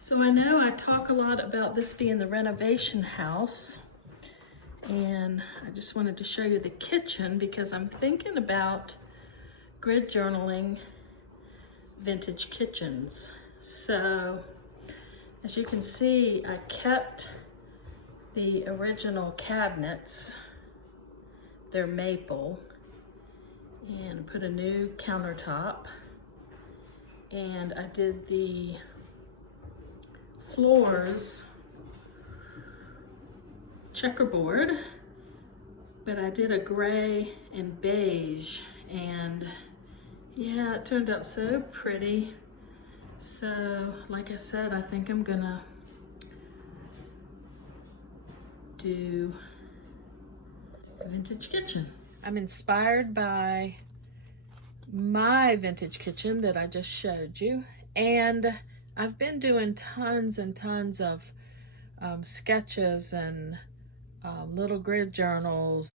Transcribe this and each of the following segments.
So I know I talk a lot about this being the renovation house, and I just wanted to show you the kitchen because I'm thinking about grid journaling vintage kitchens. So as you can see, I kept the original cabinets. They're maple, and put a new countertop, and I did the floors checkerboard, but I did a gray and beige, and yeah, it turned out so pretty. So like I said, I think I'm gonna do a vintage kitchen. I'm inspired by my vintage kitchen that I just showed you, and I've been doing tons and tons of sketches and little grid journals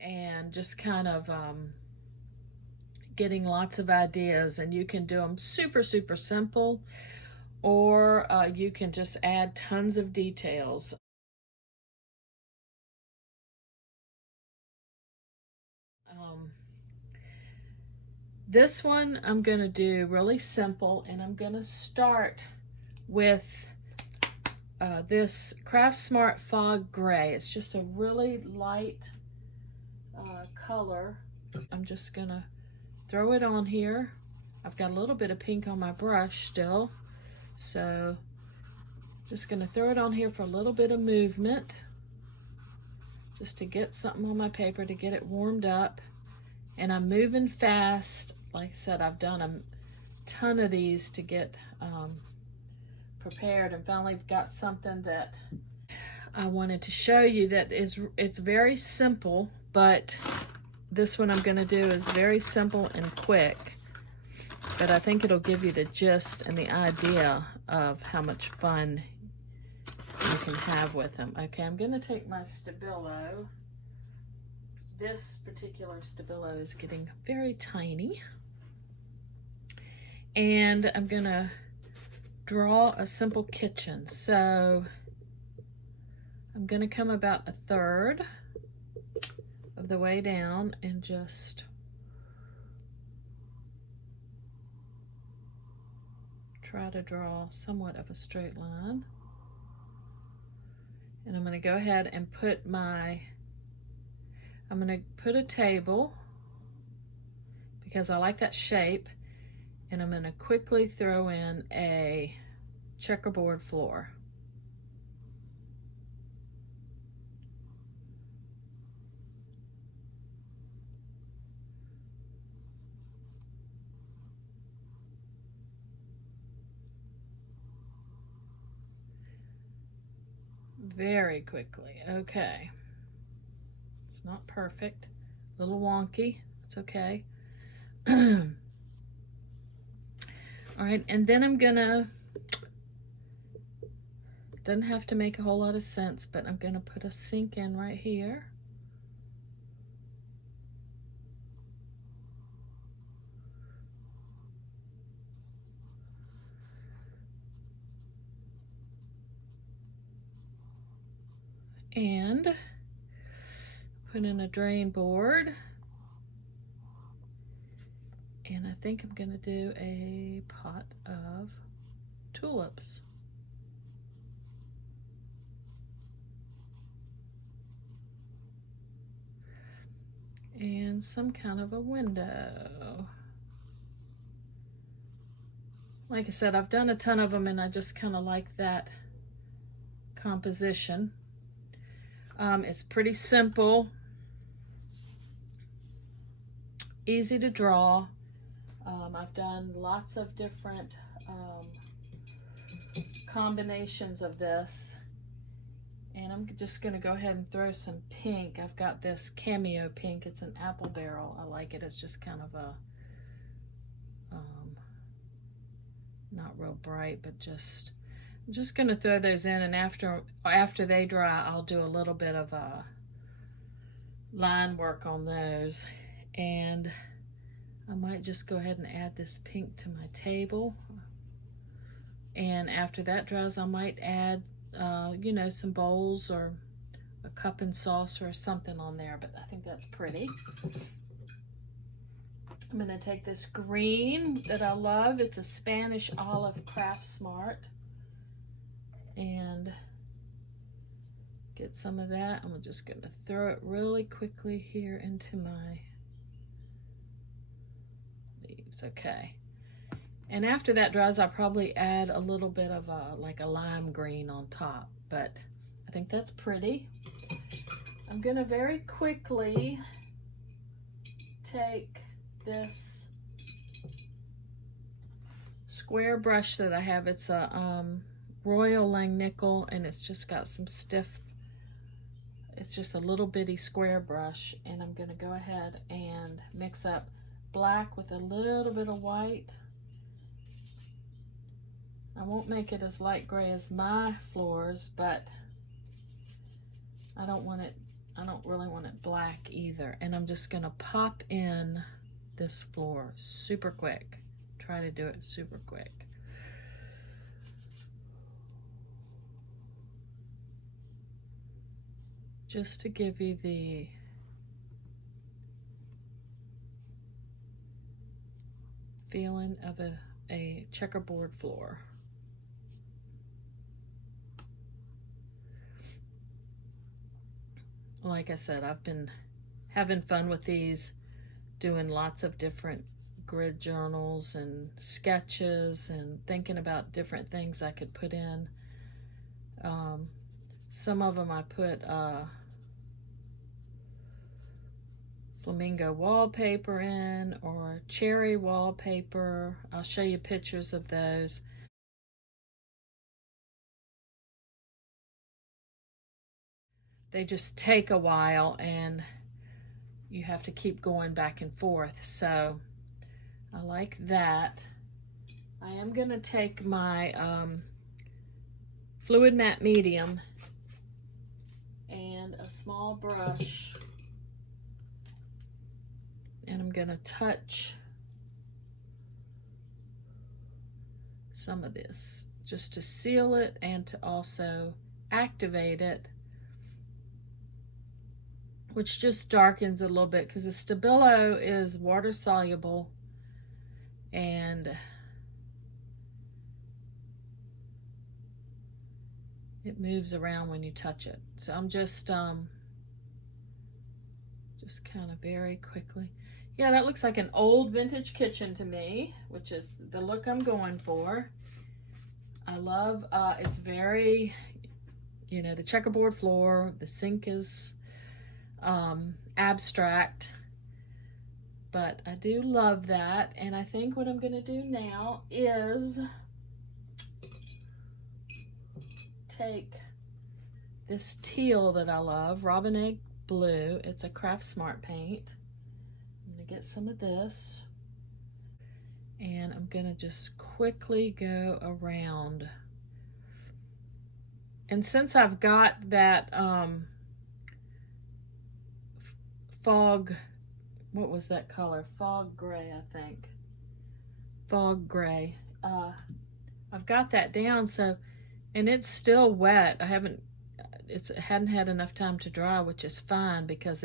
and just kind of getting lots of ideas. And you can do them super simple, or you can just add tons of details. This one I'm going to do really simple, and I'm going to start with this Craft Smart Fog Gray. It's just a really light color. I'm just going to throw it on here. I've got a little bit of pink on my brush still, so just going to throw it on here for a little bit of movement, just to get something on my paper to get it warmed up. And I'm moving fast. Like I said, I've done a ton of these to get prepared, and finally got something that I wanted to show you that it's very simple, but this one I'm going to do is very simple and quick, but I think it'll give you the gist and the idea of how much fun you can have with them. Okay, I'm going to take my Stabilo. This particular Stabilo is getting very tiny, and I'm going to draw a simple kitchen. So I'm going to come about a third of the way down and just try to draw somewhat of a straight line. And I'm going to go ahead and put I'm going to put a table because I like that shape, and I'm going to quickly throw in a checkerboard floor. Very quickly. Okay. It's not perfect. A little wonky. It's okay. All right, and then I'm gonna, doesn't have to make a whole lot of sense, but I'm gonna put a sink in right here. And put in a drain board. And I think I'm gonna do a pot of tulips. And some kind of a window. Like I said, I've done a ton of them, and I just kind of like that composition. It's pretty simple, easy to draw. I've done lots of different combinations of this, and I'm just going to go ahead and throw some pink. I've got this Cameo pink. It's an apple barrel. I like it. It's just kind of a not real bright, but just I'm just going to throw those in, and after they dry, I'll do a little bit of line work on those. And I might just go ahead and add this pink to my table. And after that dries, I might add, you know, some bowls or a cup and saucer or something on there, but I think that's pretty. I'm gonna take this green that I love. It's a Spanish olive Craft Smart. And get some of that. I'm just gonna throw it really quickly here into my leaves, okay. And after that dries, I'll probably add a little bit of like a lime green on top, but I think that's pretty. I'm gonna very quickly take this square brush that I have. It's a Royal Langnickel, and it's just got some stiff, it's just a little bitty square brush, and I'm gonna go ahead and mix up black with a little bit of white. I won't make it as light gray as my floors, but I don't really want it black either. And I'm just gonna pop in this floor super quick. Try to do it super quick. Just to give you the feeling of a checkerboard floor. Like I said, I've been having fun with these, doing lots of different grid journals and sketches and thinking about different things I could put in. Some of them I put flamingo wallpaper in, or cherry wallpaper. I'll show you pictures of those. They just take a while and you have to keep going back and forth. So I like that. I am going to take my Fluid Matte Medium and a small brush, and I'm going to touch some of this just to seal it and to also activate it, which just darkens a little bit because the Stabilo is water soluble and it moves around when you touch it. So I'm just kind of very quickly. Yeah, that looks like an old vintage kitchen to me, which is the look I'm going for. I love, it's very, you know, the checkerboard floor, the sink is abstract, but I do love that. And I think what I'm gonna do now is take this teal that I love, Robin Egg Blue. It's a Craft Smart paint. I'm gonna get some of this, and I'm gonna just quickly go around. And since I've got that fog, what was that color? Fog gray, I think. Fog gray. I've got that down, so, and it's still wet. I hadn't had enough time to dry, which is fine because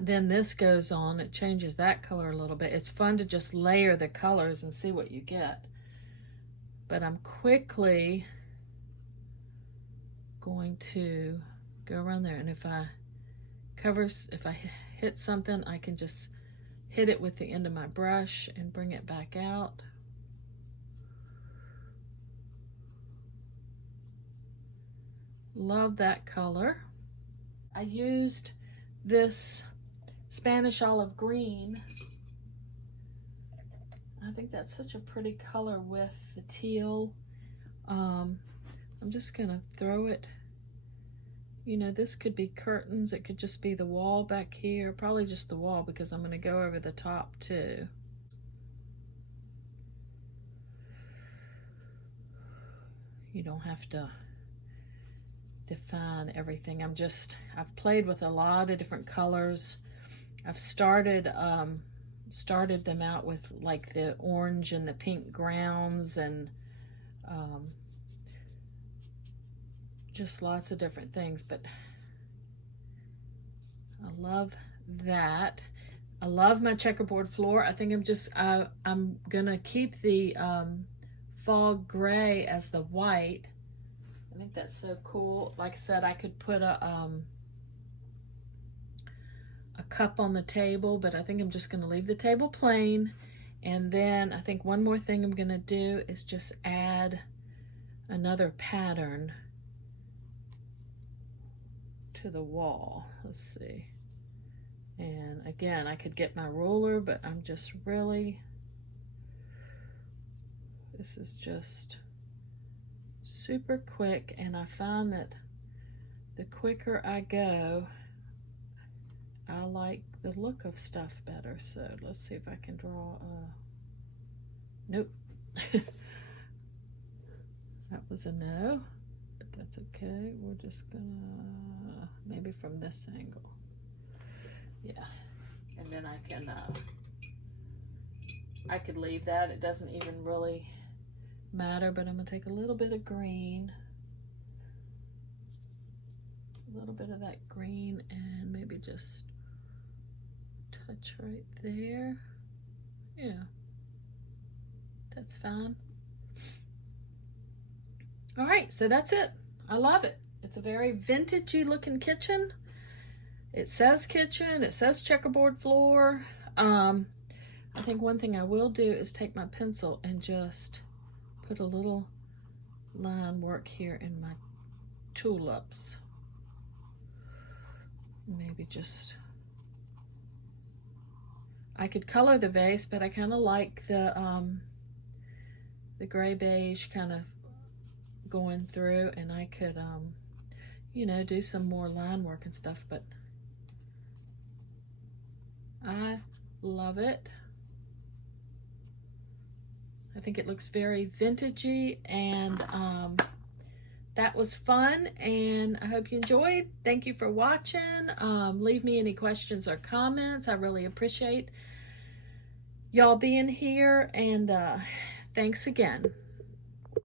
then this goes on, it changes that color a little bit. It's fun to just layer the colors and see what you get. But I'm quickly going to go around there, and if I hit something, I can just hit it with the end of my brush and bring it back out. Love that color. I used this Spanish olive green. I think that's such a pretty color with the teal. I'm just gonna throw it. You know, this could be curtains, it could just be the wall back here, probably just the wall because I'm gonna go over the top too. You don't have to define everything. I've played with a lot of different colors. I've started them out with like the orange and the pink grounds, and just lots of different things, but I love that. I love my checkerboard floor. I think I'm gonna keep the fog gray as the white. I think that's so cool. Like I said, I could put a cup on the table, but I think I'm just gonna leave the table plain. And then I think one more thing I'm gonna do is just add another pattern to the wall. Let's see. And again, I could get my ruler, but I'm just really, this is just super quick, and I find that the quicker I go, I like the look of stuff better. So let's see if I can draw nope. That was a no, but that's okay. We're just gonna, maybe from this angle. Yeah, and then I could leave that. It doesn't even really matter, but I'm gonna take a little bit of green, a little bit of that green, and maybe just touch right there. Yeah, that's fine. All right, so that's it. I love it. It's a very vintagey looking kitchen. It says kitchen, it says checkerboard floor. I think one thing I will do is take my pencil and just put a little line work here in my tulips. Maybe just, I could color the vase, but I kind of like the gray beige kind of going through, and I could, you know, do some more line work and stuff, but I love it. I think it looks very vintagey, and that was fun, and I hope you enjoyed. Thank you for watching. Leave me any questions or comments. I really appreciate y'all being here, and thanks again.